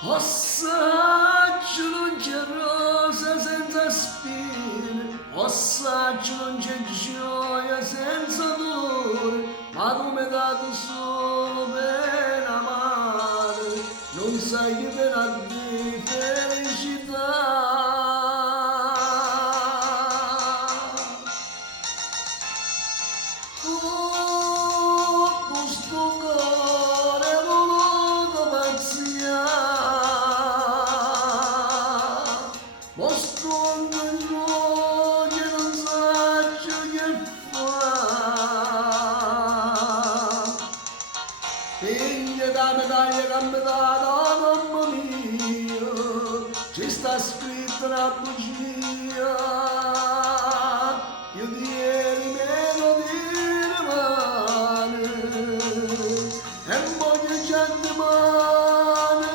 Ossaggio non c'è rosa senza spine, ossaggio non c'è gioia senza dolore, ma tu mi hai dato solo per amare, non sai che pena di felicità. Questo cuore voluto pazzia, nascondo in luoghi non saggio che fa. Figlia da medaglia che mi dà, mamma mia, ci sta scritto una bugia, io ti ieri meno di rimane, e voglio gente male,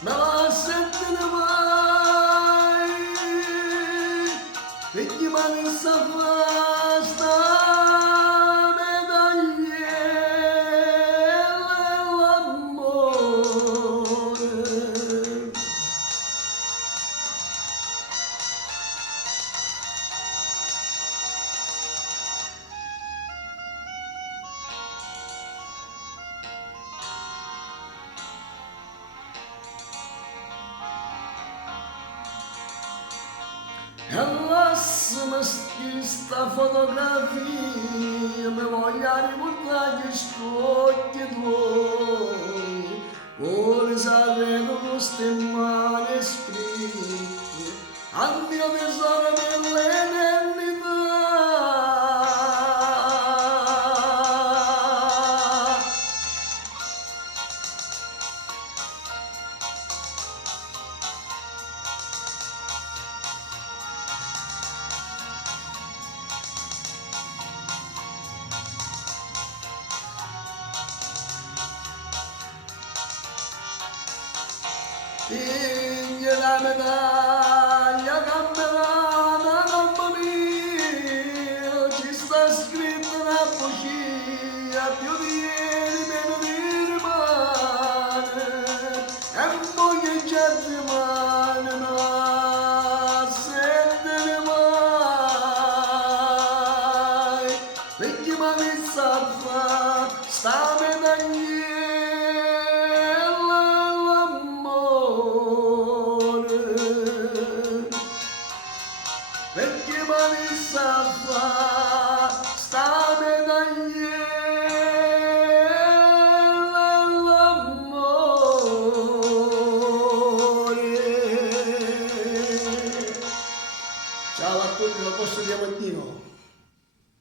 me la sentire mai, figli ma mi sa fa sta medagliella e l'amore. E lasciami sta fotografia, mi voglio ricordare che occhi tuoi, ora saranno queste mani scritte, al mio tesoro per l'eternità. Figlia la medaglia camminata, mamma mia, ci sta scritto una bugia, più di ieri meno di rimane, e poi già rimane, ma sentire mai, perché mi sa fa sta medaglia. Perché mi sa fa sta medagliella all'amore. Ciao a tutti, lo posso Diamantino.